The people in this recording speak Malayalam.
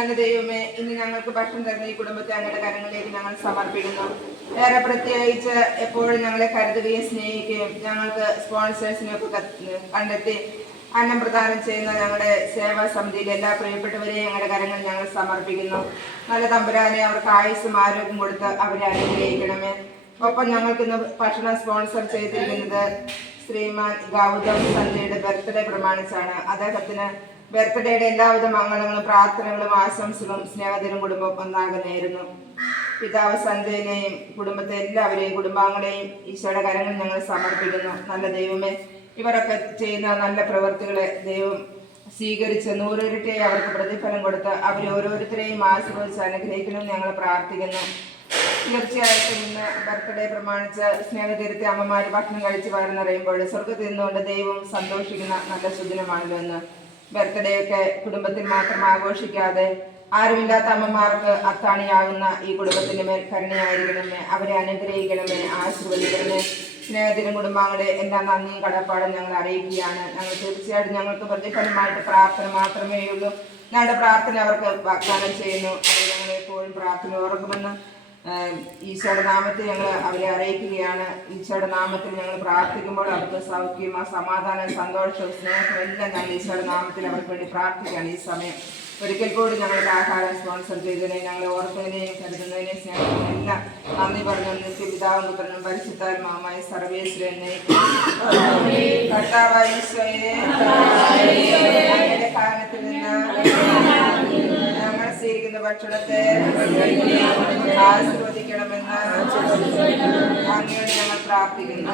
ദൈവമേ ഇന്ന് ഞങ്ങൾക്ക് ഭക്ഷണം തരുന്ന ഈ കുടുംബത്തെ അങ്ങയുടെ കരങ്ങളിലേക്ക് ഞങ്ങൾ സമർപ്പിക്കുന്നു. ഏറെ പ്രത്യേകിച്ച് എപ്പോഴും ഞങ്ങളെ കരുതുകയും സ്നേഹിക്കുകയും ഞങ്ങൾക്ക് സ്പോൺസേഴ്സിനൊക്കെ കണ്ടെത്തി അന്നം പ്രദാനം ചെയ്യുന്ന ഞങ്ങളുടെ സേവാ സമിതിയിലെ എല്ലാ പ്രിയപ്പെട്ടവരെയും ഞങ്ങളുടെ കരങ്ങൾ ഞങ്ങൾ സമർപ്പിക്കുന്നു. നല്ല തമ്പുരാനെ അവർക്ക് ആയുസ്സും ആരോഗ്യം കൊടുത്ത് അവരെ അനുഗ്രഹിക്കണമേ. ഒപ്പം ഞങ്ങൾക്ക് ഇന്ന് ഭക്ഷണം സ്പോൺസർ ചെയ്തിരിക്കുന്നത് ശ്രീമാൻ ഗൗതം സന്ധ്യയുടെ ബർത്ത്ഡേ പ്രമാണിച്ചാണ്. അദ്ദേഹത്തിന് ബർത്ത്ഡേയുടെ എല്ലാവിധ മംഗളങ്ങളും പ്രാർത്ഥനകളും ആശംസകളും സ്നേഹത്തിനും കുടുംബം ഒന്നാകെ നേരുന്നു. പിതാവ് സഞ്ജയനെയും കുടുംബത്തെ എല്ലാവരെയും കുടുംബാംഗങ്ങളെയും ഈശോയുടെ കരങ്ങളിൽ ഞങ്ങൾ സമർപ്പിക്കുന്നു. നല്ല ദൈവമേ ഇവരൊക്കെ ചെയ്യുന്ന നല്ല പ്രവൃത്തികളെ ദൈവം സ്വീകരിച്ച് നൂറിരട്ടിയായി അവർക്ക് പ്രതിഫലം കൊടുത്ത് അവരെ ഓരോരുത്തരെയും ആശീർവദിച്ച് അനുഗ്രഹിക്കണമെന്ന് ഞങ്ങൾ പ്രാർത്ഥിക്കുന്നു. തീർച്ചയായിട്ടും ഇന്ന് ബർത്ത്ഡേ പ്രമാണിച്ച് സ്നേഹതീരത്തെ അമ്മമാർ ഭക്ഷണം കഴിച്ച് വരുന്നറിയുമ്പോൾ സ്വർഗത്തിൽ നിന്നുകൊണ്ട് ദൈവം സന്തോഷിക്കുന്ന നല്ല സുദിനമാണല്ലോ എന്ന് ബർത്ത്ഡേ ഒക്കെ കുടുംബത്തിൽ മാത്രം ആഘോഷിക്കാതെ ആരുമില്ലാത്ത അമ്മമാർക്ക് അത്താണിയാകുന്ന ഈ കുടുംബത്തിന് മേൽ കരുണയായിരിക്കണമേ. അവരെ അനുഗ്രഹിക്കണമേ ആശീർവദിക്കണമേ. സ്നേഹത്തിനും കുടുംബാംഗങ്ങളെ എല്ലാ നന്ദിയും കടപ്പാടും ഞങ്ങൾ അറിയിക്കുകയാണ്. ഞങ്ങൾ തീർച്ചയായിട്ടും ഞങ്ങൾക്ക് പ്രതിഫലമായിട്ട് പ്രാർത്ഥന മാത്രമേ ഉള്ളൂ. ഞങ്ങളുടെ പ്രാർത്ഥന അവർക്ക് വാഗ്ദാനം ചെയ്യുന്നു. അത് ഞങ്ങൾ എപ്പോഴും പ്രാർത്ഥന ഓർക്കുമെന്ന് ഈശോയുടെ നാമത്തിൽ ഞങ്ങൾ അവരെ അറിയിക്കുകയാണ്. ഈശോയുടെ നാമത്തിൽ ഞങ്ങൾ പ്രാർത്ഥിക്കുമ്പോൾ അവർക്ക് സൗഖ്യം ആ സമാധാനം സന്തോഷവും സ്നേഹവും എല്ലാം ഞങ്ങൾ ഈശോയുടെ നാമത്തിൽ അവർക്ക് വേണ്ടി പ്രാർത്ഥിക്കുകയാണ്. ഈ സമയം ഒരിക്കൽ കൂടി ഞങ്ങളുടെ ആഹാരം സ്പോൺസർ ചെയ്തതിനെ ഞങ്ങളെ ഓർത്തതിനെയും കരുതുന്നതിനെയും സ്നേഹത്തിനും എല്ലാം നന്ദി പറഞ്ഞു നിത്യപിതാവും പുത്രനും പരിശുദ്ധാത്മാവുമായ സർവേശ്വരനെ കർത്താവായ ഞങ്ങൾ സ്വീകരിക്കുന്ന ഭക്ഷണത്തെ അങ്ങയോട് ഞങ്ങൾ പ്രാർത്ഥിക്കുന്നു